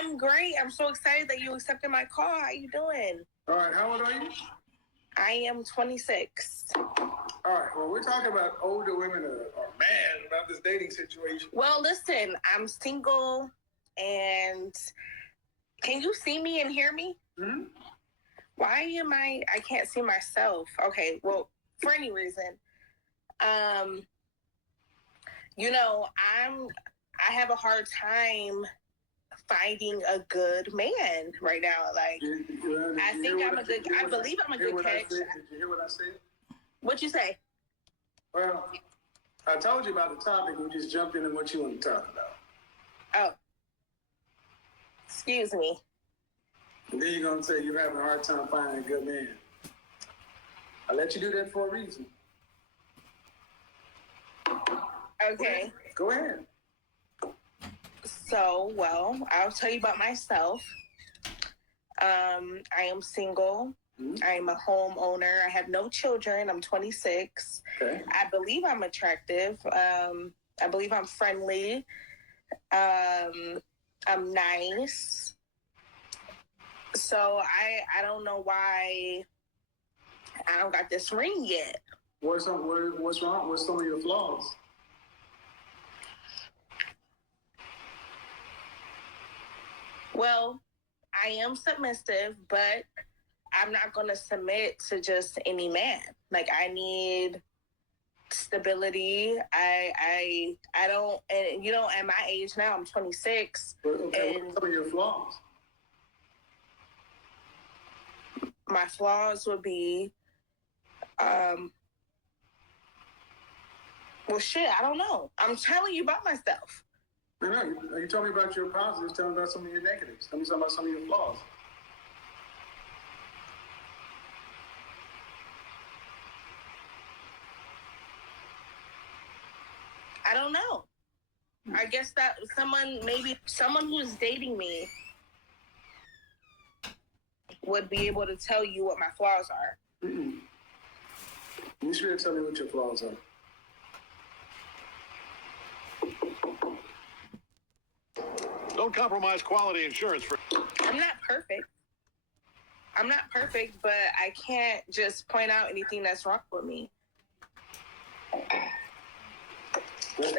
I'm great. I'm so excited that you accepted my call. How you doing? All right, how old are you? I am 26. All right, well, we're talking about older women or man about this dating situation. Well, listen, I'm single, and can you see me and hear me? Mm-hmm. Why am I can't see myself. Okay, well, for any reason. Um, I have a hard time finding a good man right now. Like, I think I'm a good. I believe I'm a good catch. Did you hear what I said? What you say? Well, I told you about the topic. We just jumped into what you want to talk about. Oh, excuse me. And then you're gonna say you're having a hard time finding a good man. I let you do that for a reason. Okay. Go ahead. So, well, I'll tell you about myself. I am single. Mm-hmm. I'm a homeowner. I have no children. I'm 26. Okay. I believe I'm attractive. I believe I'm friendly. I'm nice. So I don't know why I don't got this ring yet. What's wrong? What's some of your flaws? Well, I am submissive, but I'm not going to submit to just any man. Like, I need stability. I don't, and at my age now, I'm 26. Okay, and what are some of your flaws? My flaws would be, well, shit, I don't know. I'm telling you about myself. No, you told me about your positives. Tell me about some of your negatives. Tell me about some of your flaws. I don't know. I guess that maybe someone who's dating me would be able to tell you what my flaws are. Mm-mm. You should tell me what your flaws are. Don't compromise quality insurance for... I'm not perfect, but I can't just point out anything that's wrong with me. That's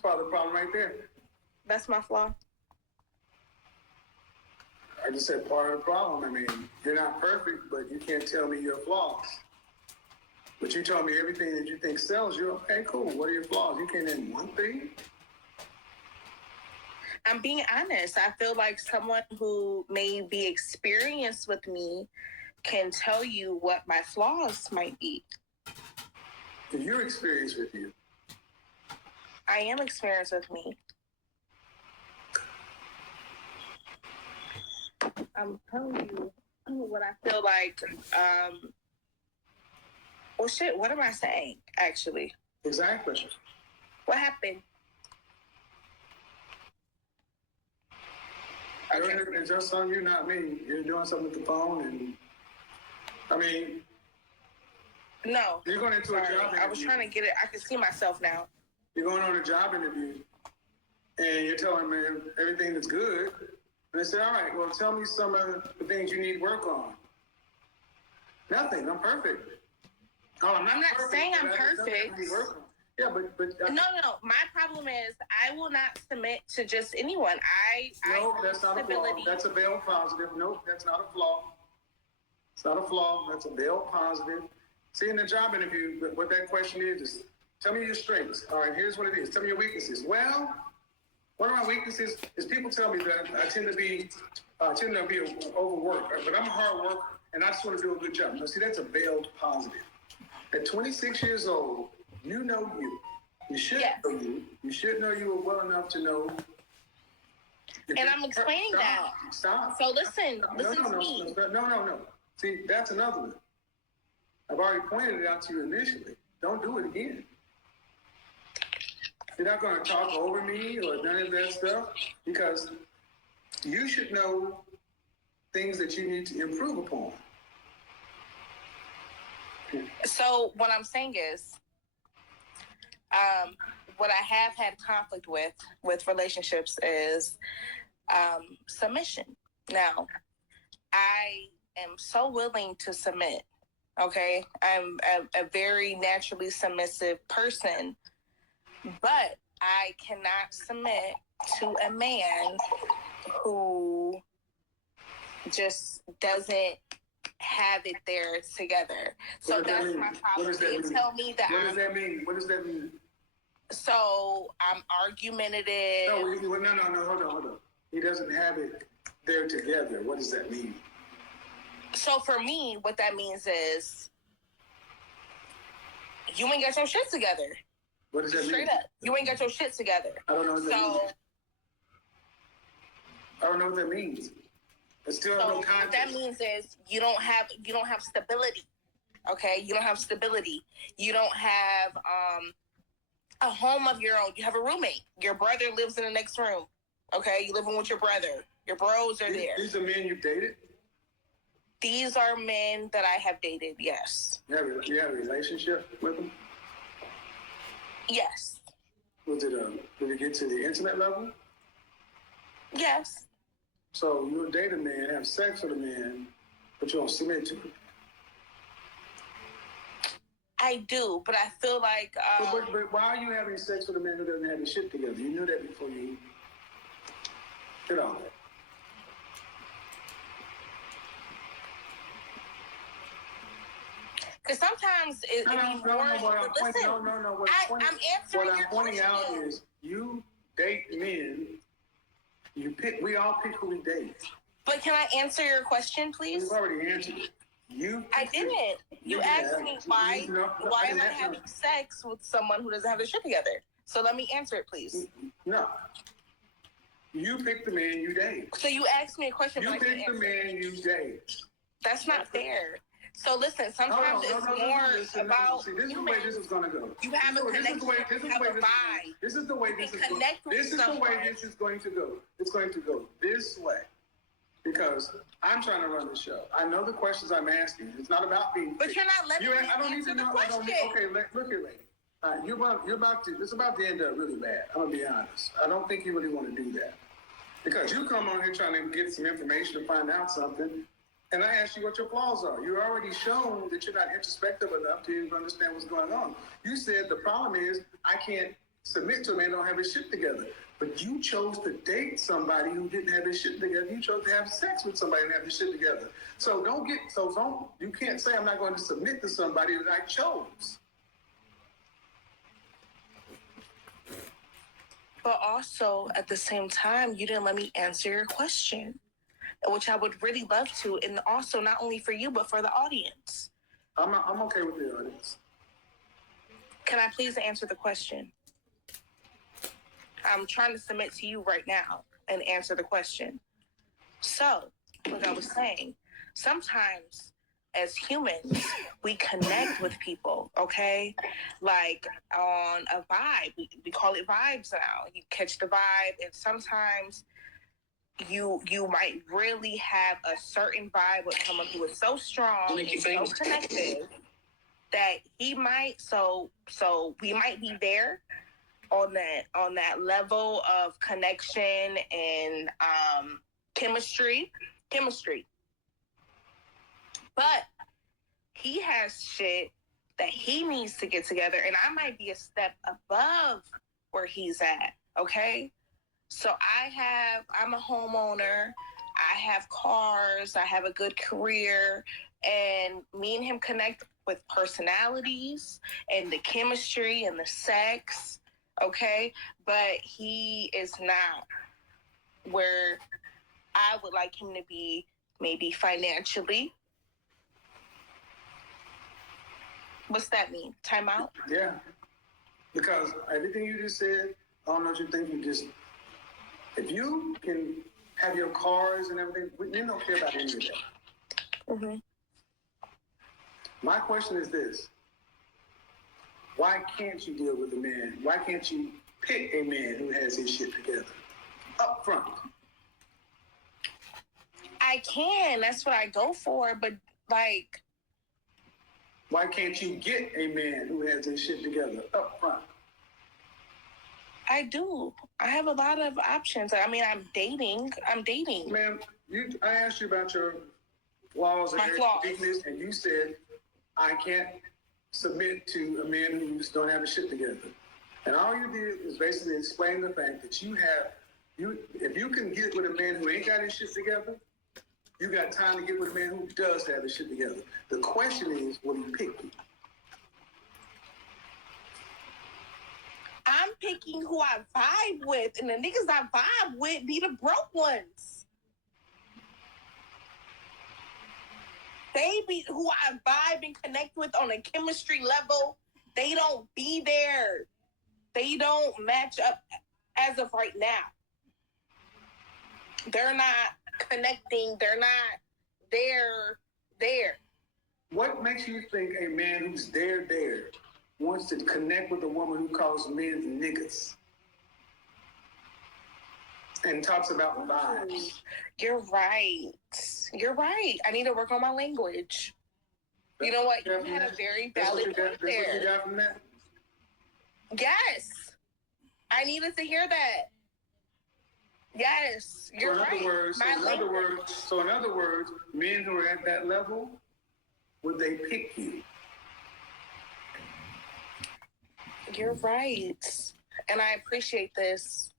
part of the problem right there. That's my flaw. I just said part of the problem. I mean, you're not perfect, but you can't tell me your flaws. But you told me everything that you think sells you. Okay, cool. What are your flaws? You can't name one thing? I'm being honest. I feel like someone who may be experienced with me can tell you what my flaws might be. If you're experienced with you. I am experienced with me. I'm telling you what I feel like. Well, shit, what am I saying, actually? Exactly. What happened? Okay. It's just on you, not me. You're doing something with the phone, and I mean, no. You're going into a job interview. I was trying to get it. I can see myself now. You're going on a job interview, and you're telling me everything is good. And they say, all right, well, tell me some of the things you need work on. Nothing. I'm perfect. Oh, I'm not saying I'm perfect. Yeah, but no. My problem is I will not submit to just anyone. That's not stability. A flaw. That's a veiled positive. No, that's not a flaw. It's not a flaw. That's a veiled positive. See, in the job interview, what that question is tell me your strengths. All right, here's what it is. Tell me your weaknesses. Well, one of my weaknesses is people tell me that I tend to be overworked, right? But I'm a hard worker, and I just want to do a good job. Now, see, that's a veiled positive. At 26 years old, you know you. You should know you. You should know you well enough to know. And I'm explaining that. Stop. So listen to me. No. See, that's another one. I've already pointed it out to you initially. Don't do it again. You're not going to talk over me or none of that stuff because you should know things that you need to improve upon. So what I'm saying is, what I have had conflict with relationships is submission. Now, I am so willing to submit. Okay, I'm a very naturally submissive person, but I cannot submit to a man who just doesn't have it there together. So that's my problem. They tell me that. What does that mean? What does that mean? So I'm argumentative. No, hold on. He doesn't have it there together. What does that mean? So for me, what that means is you ain't got your shit together. What does that mean? Straight up, you ain't got your shit together. I don't know what that means. I don't know what that means. I still have no context. What that means is you don't have stability. Okay, you don't have stability. You don't have a home of your own. You have a roommate. Your brother lives in the next room. Okay, you living with your brother. Your bros are there. These are men you've dated? These are men that I have dated, yes. You have a relationship with them? Yes. Did it get to the intimate level? Yes. So you would date a man, have sex with a man, but you don't submit to him? I do, but I feel like... But why are you having sex with a man who doesn't have his shit together? You knew that before you did all that. Because sometimes I'm answering what I'm pointing out is you date men. We all pick who we date. But can I answer your question, please? You've already answered it. I didn't. You asked me why am I having sex with someone who doesn't have their shit together? So let me answer it, please. No. You pick the man you date. So you asked me a question. You pick the man you date. That's not fair. So listen, sometimes it's more about. See, this is the way this is going to go. You have a connection. You have a vibe. This is the way this is going. This is the way this is going to go. It's going to go this way. Because I'm trying to run the show. I know the questions I'm asking. It's not about being. But you're not letting me answer the question. Okay, look here, lady. You're about to. It's about to end up really bad. I'm gonna be honest. I don't think you really want to do that because you come on here trying to get some information to find out something, and I ask you what your flaws are. You're already shown that you're not introspective enough to even understand what's going on. You said the problem is I can't submit to a man who don't have his shit together. But you chose to date somebody who didn't have his shit together. You chose to have sex with somebody who didn't have his shit together. So you can't say I'm not going to submit to somebody that I chose. But also at the same time, you didn't let me answer your question, which I would really love to, and also not only for you but for the audience. I'm okay with the audience. Can I please answer the question? I'm trying to submit to you right now and answer the question. So, like I was saying, sometimes as humans, we connect with people, okay? Like on a vibe. We call it vibes now. You catch the vibe, and sometimes you might really have a certain vibe with someone who is so strong and so connected that he might, so we might be there on that level of connection and chemistry. But he has shit that he needs to get together, and I might be a step above where he's at, okay? So I'm a homeowner, I have cars, I have a good career, and me and him connect with personalities and the chemistry and the sex, okay? But he is not where I would like him to be, maybe financially. What's that mean? Time out? Yeah. Because everything you just said, I don't know what you think. If you can have your cars and everything, we don't care about any of that. Mm-hmm. My question is this. Why can't you deal with a man? Why can't you pick a man who has his shit together up front? I can. That's what I go for. But, like... Why can't you get a man who has his shit together up front? I do. I have a lot of options. I mean, I'm dating. Ma'am, I asked you about your flaws and your weakness, and you said, I can't submit to a man who's don't have his shit together. And all you did is basically explain the fact that if you can get with a man who ain't got his shit together, you got time to get with a man who does have his shit together. The question is, will he pick you? I'm picking who I vibe with, and the niggas I vibe with be the broke ones. They be who I vibe and connect with on a chemistry level. They don't be there. They don't match up as of right now. They're not connecting. They're not there. What makes you think a man who's there wants to connect with a woman who calls men niggas and talks about vibes? You're right. I need to work on my language. You know what? You had a very valid point there. That's what you got from that? Yes. I needed to hear that. Yes, you're right. So in other words, men who are at that level, would they pick you? You're right. And I appreciate this.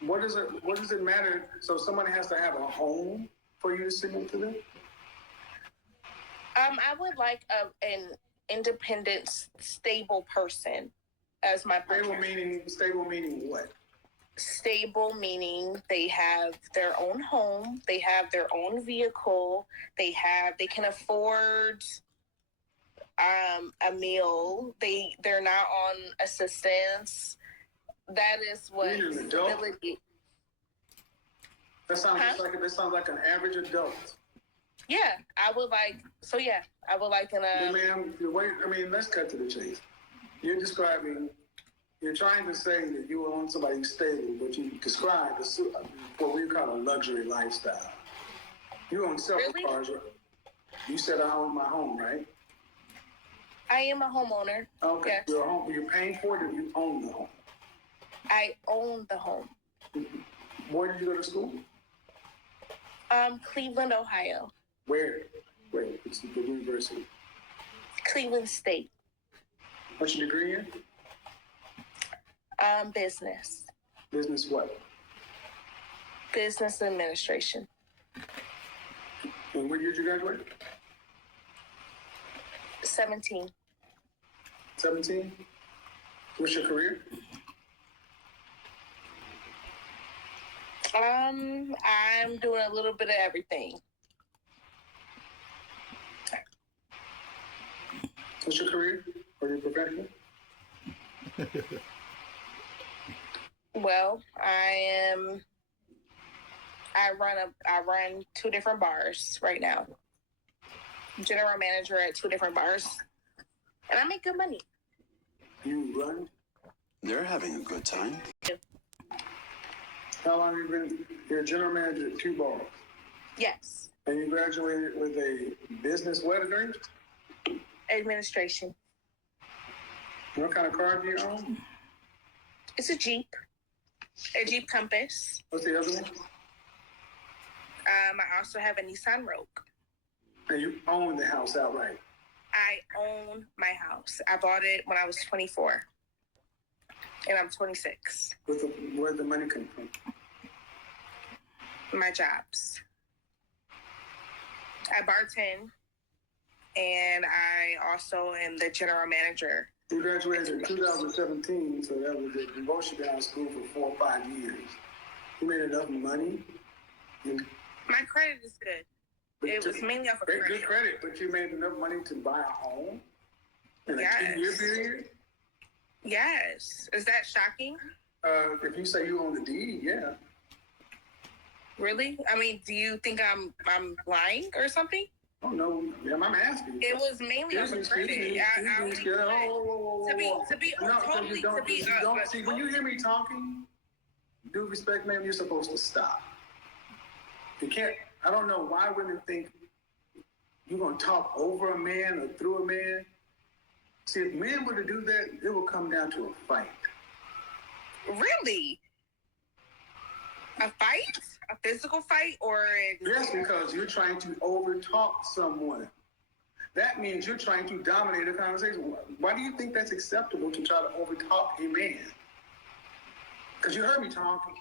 What does it matter? So somebody has to have a home for you to submit to them? I would like an independent, stable person as my partner. Stable meaning what? Stable meaning they have their own home, they have their own vehicle, they can afford a meal, they're not on assistance. That is what stability. That sounds like an average adult. Yeah, I would like an Ma'am, let's cut to the chase. You're trying to say that you want somebody who's stable, but you describe what we call a luxury lifestyle. You own several cars. You said I own my home, right? I am a homeowner. Okay. Yes. You're paying for it, or you own the home? I own the home. Where did you go to school? Cleveland, Ohio. Where? It's the university. Cleveland State. What's your degree in? Business. Business what? Business administration. And what year did you graduate? 17. 17? What's your career? I'm doing a little bit of everything. What's your career or your profession? Well, I run 2 different bars right now. General manager at 2 different bars. And I make good money. You run? They're having a good time. How long have you been? You're a general manager at 2 bars. Yes. And you graduated with a business what degree? Administration. What kind of car do you own? It's a Jeep Compass. What's the other one? I also have a Nissan Rogue. And you own the house outright? I own my house. I bought it when I was 24. And I'm 26. Where'd the money come from? My jobs. I bartend. And I also am the general manager. You graduated in 2017, so that was it. You both should be out of school for 4 or 5 years. You made enough money. My credit is good. It was mainly off of credit. Good credit, but you made enough money to buy a home in a 2-year period? Yes. Is that shocking? If you say you own the deed, yeah. Really? I mean, do you think I'm lying or something? Oh, no. I'm asking. It was mainly off of credit. See, when you hear me talking, due respect, ma'am, you're supposed to stop. You can't. I don't know why women think you're going to talk over a man or through a man. See, if men were to do that, it would come down to a fight. Really? A fight? A physical fight? Or Yes, because you're trying to overtalk someone. That means you're trying to dominate a conversation. Why do you think that's acceptable to try to overtalk a man? Because you heard me talking.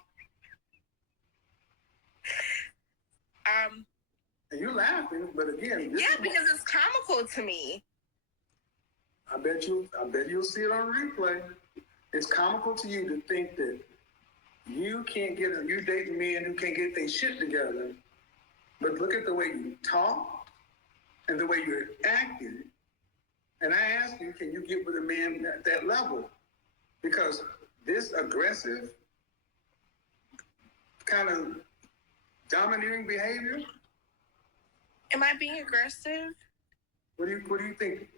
And you're laughing, but again, because it's comical to me. I bet you'll see it on replay. It's comical to you to think that you dating men who can't get their shit together. But look at the way you talk and the way you're acting. And I ask you, can you get with a man at that level? Because this aggressive kind of domineering behavior. Am I being aggressive? What do you think?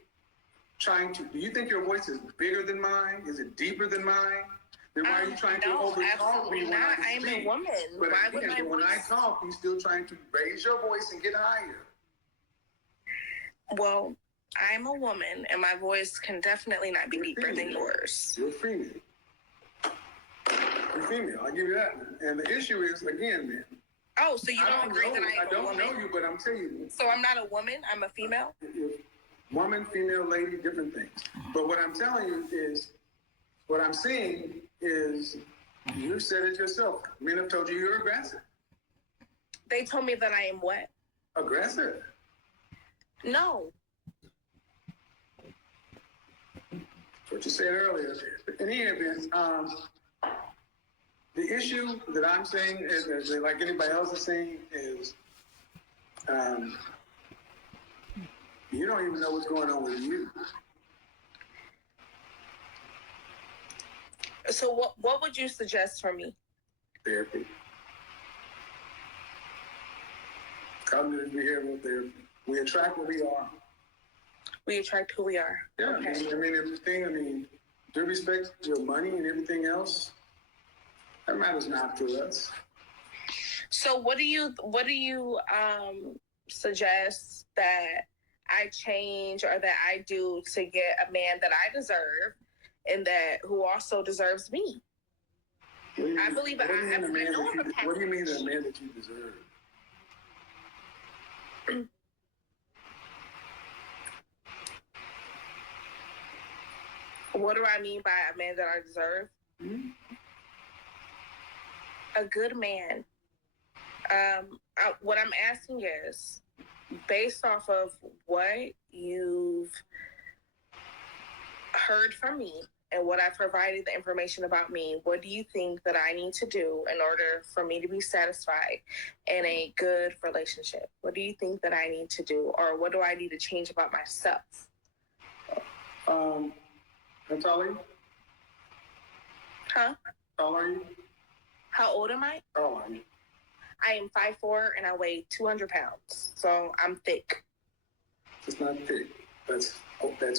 Do you think your voice is bigger than mine? Is it deeper than mine? Then why are you trying to overtalk me when I am speak? a woman. But why again, would my when I talk, you're still trying to raise your voice and get higher. Well, I'm a woman, and my voice can definitely not be deeper than yours. You're female. You're female. I'll give you that. And the issue is, again, man. Oh, so you don't agree that I don't know you, but I'm telling you. So I'm not a woman? I'm a female? Woman, female, lady, different things. But what I'm telling you is, what I'm seeing is, you said it yourself. Men have told you you're aggressive. They told me that I am what? Aggressive. No. That's what you said earlier. In any event, the issue that I'm saying is like anybody else is saying is, you don't even know what's going on with you. So what would you suggest for me? Therapy. Cognitive behavioral therapy. We attract what we are. We attract who we are. Yeah, Okay. due respect to your money and everything else, that matters not to us. So what do you suggest that I change or that I do to get a man that I deserve and that who also deserves me? I believe that I have to know the package. What do you mean a man that you deserve? What do I mean by a man that I deserve? Mm-hmm. A good man. What I'm asking is, based off of what you've heard from me and what I've provided the information about me, what do you think that I need to do in order for me to be satisfied in a good relationship? What do you think that I need to do, or what do I need to change about myself? How tall are you? Huh? How tall are you? How old am I? How old are you? I am 5'4" and I weigh 200 pounds. So I'm thick. It's not thick. That's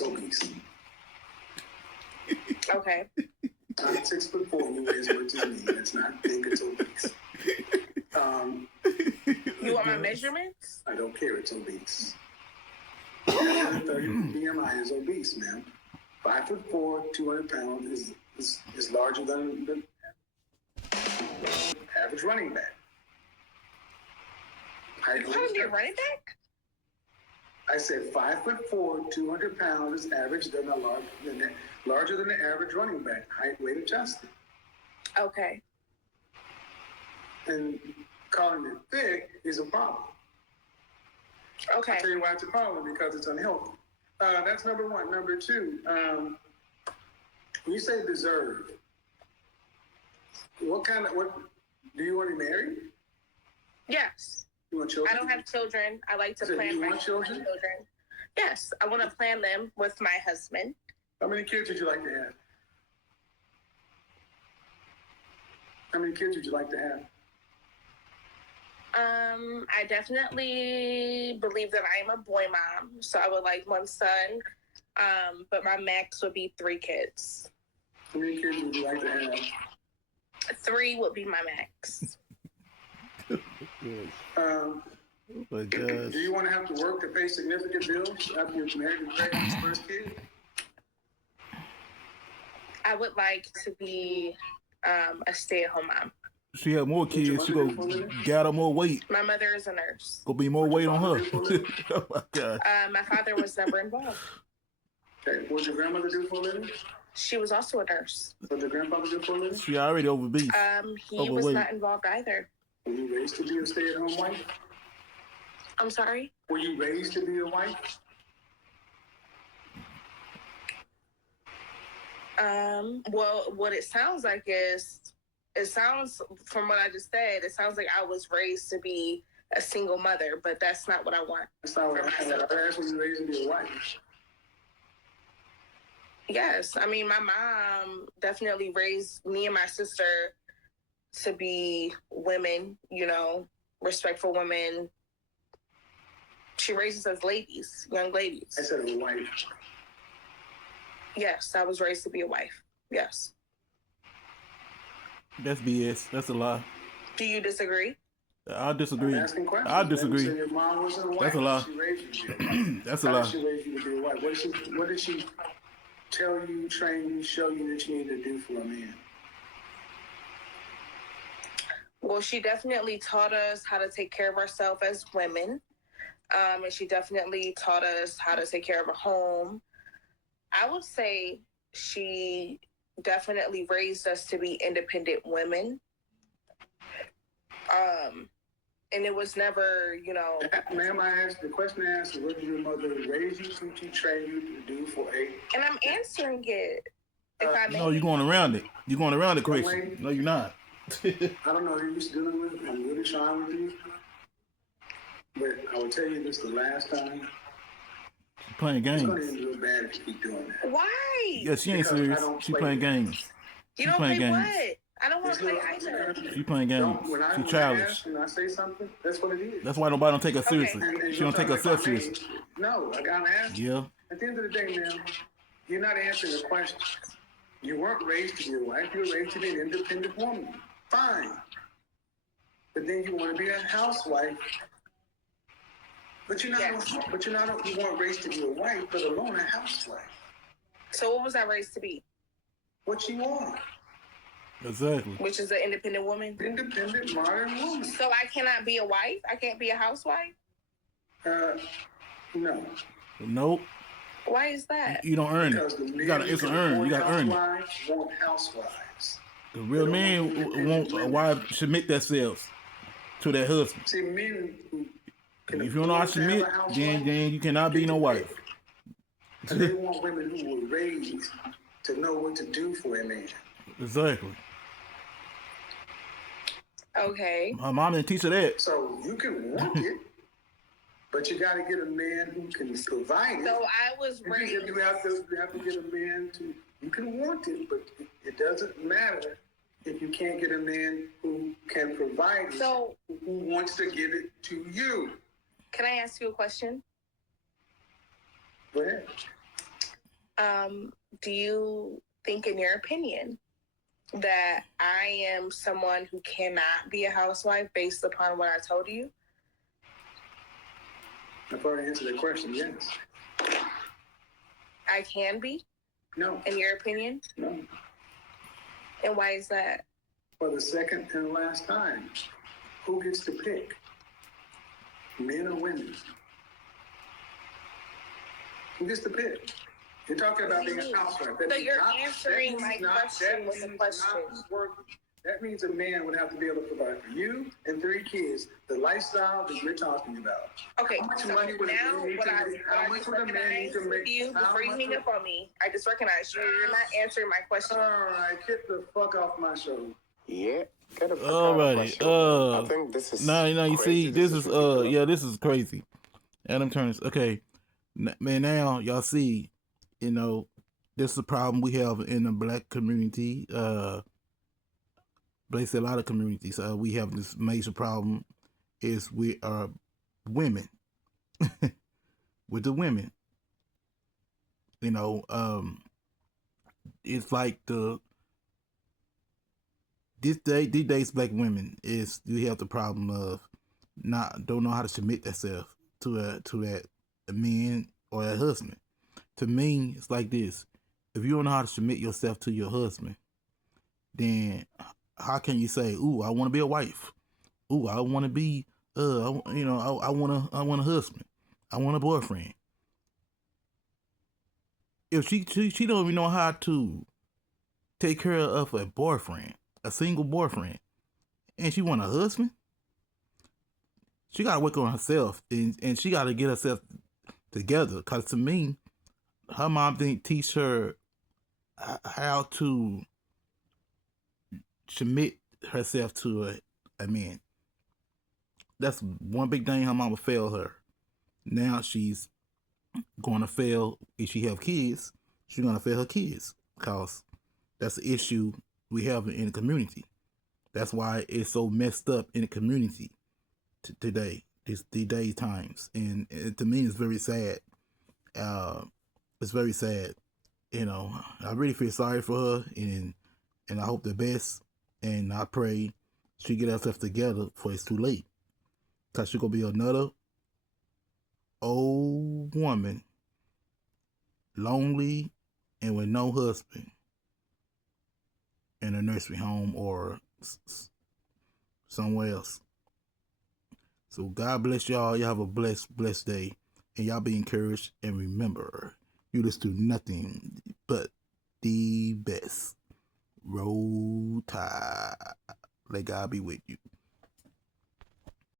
obese. Okay. I'm 6'4", you weigh as much as me. That's not thick, it's obese. You want my measurements? I don't care, it's obese. 30 BMI is obese, man. 5'4", 200 pounds is larger than the average running back. You want to be a running back? I said 5'4", 200 pounds is larger than the average running back, height, weight adjusted. Okay. And calling it thick is a problem. Okay. I'll tell you why it's a problem, because it's unhealthy. That's number one. Number two, when you say deserve, what do you want to marry? Yes. You want children? I don't have children. I like to plan you my want children? Yes, I want to plan them with my husband. How many kids would you like to have? How many kids would you like to have? I definitely believe that I am a boy mom, so I would like one son. But my max would be 3 kids. How many kids would you like to have? 3 would be my max. Do you want to have to work to pay significant bills after you're married and pregnant with your first kid? I would like to be a stay-at-home mom. She had more kids. She go gather more weight. My mother is a nurse. Go be more weight on her. Oh my God. My father was never involved. Okay, what did your grandmother do for a living? She was also a nurse. What did your grandfather do for a living? She already overbeat. He was not involved either. Were you raised to be a stay-at-home wife? I'm sorry? Were you raised to be a wife? Well, what it sounds like is, it sounds, from what I just said, it sounds like I was raised to be a single mother, but that's not what I want. That's not what I asked. Were you raised to be a wife? Yes. I mean, my mom definitely raised me and my sister to be women, you know, respectful women. She raised us as ladies, young ladies. I said a wife. Yes, I was raised to be a wife. Yes. That's BS. That's a lie. Do you disagree? I disagree. I'm asking questions. I disagree. You said your mom wasn't a wife. That's a lie. She raised you to be a wife. That's a How lie. did she raise you to be a wife? What did she tell you, train you, show you that you need to do for a man? Well, she definitely taught us how to take care of ourselves as women. And she definitely taught us how to take care of a home. I would say she definitely raised us to be independent women. And it was never, you know. Ma'am, I asked the question. I asked, what did your mother raise you, teach you, train you to do for a? And I'm answering it. If I may. No, you're going around it. You're going around it, Christian. No, you're not. I don't know who you're dealing with. I'm really trying with you. But I will tell you this the last time. Playing It's games. going to end real bad if you keep doing that. Why? Yeah, she ain't Because I serious. don't She play playing games. games. You She don't playing play games. what? I don't want to play either. She playing games. When I She ask childish. and I say something, that's what it is. That's why nobody don't take her Okay. seriously. And She don't take herself seriously. No, I gotta ask you. Yeah. At the end of the day, ma'am, you're not answering the question. You weren't raised to be a wife. You were raised to be an independent woman. Fine. But then you want to be a housewife. But you're not. Yes. You weren't raised to be a wife, but alone a housewife. So what was I raised to be? What you are? Exactly. Which is an independent woman? Independent, modern woman. So I cannot be a wife? I can't be a housewife? No. Nope. Why is that? You don't earn Because it. the men You gotta. It's an earn. You gotta earn it. housewives want housewives. The real man want a wife submit themselves to their husband. See, men who can If you don't know how to afford have submit, a housewife, then you cannot be no wife. they want women who were raised to know what to do for a man. Exactly. Okay. My mom didn't teach her that. So you can want it, but you got to get a man who can provide it. So I was raised. You have to get a man to. You can want it, but it doesn't matter if you can't get a man who can provide it. So who wants to give it to you? can I ask you a question? Go ahead. Do you think, in your opinion, that I am someone who cannot be a housewife based upon what I told you? I've already answered the question. Yes. I can be, No. in your opinion? No. And why is that? For the second and last time, who gets to pick? Men or women? Who gets to pick? You're talking about being a housewife. So you're answering my question with a question. That means a man would have to be able to provide for you and 3 kids the lifestyle that you're talking about. Okay, How much so money would a now man need what to I make? How much would a man need recognize to make? with you, How before you much hang would- up on me, I just recognize you're not answering my question. All right, get the fuck off my show. Yeah. Get a Alrighty. I think this is Now you crazy. see, this is ridiculous. yeah, this is crazy. Adam Turner's okay. Man, now y'all see, you know, this is a problem we have in the black community. Basically, a lot of communities. We have this major problem is we are women with the women. You know, it's like these days black women is you have the problem of don't know how to submit themselves to that man or that husband. To me, it's like this: if you don't know how to submit yourself to your husband, then how can you say, "Ooh, I want to be a wife"? Ooh, I want to be, I want a husband. I want a boyfriend. If she don't even know how to take care of a boyfriend, a single boyfriend, and she want a husband, she gotta work on herself, and she gotta get herself together. Cause to me, her mom didn't teach her how to submit herself to a man. That's one big thing her mama failed her. Now she's going to fail if she have kids. She's going to fail her kids because that's the issue we have in the community. That's why it's so messed up in the community today, these day times, and to me, it's very sad. It's very sad. I really feel sorry for her, and I hope the best, and I pray she get herself together before it's too late, cause she gonna be another old woman, lonely, and with no husband, in a nursery home or somewhere else. So God bless y'all. Y'all have a blessed day, and y'all be encouraged. And remember, you just do nothing but the best. Roll Tide. Let God be with you.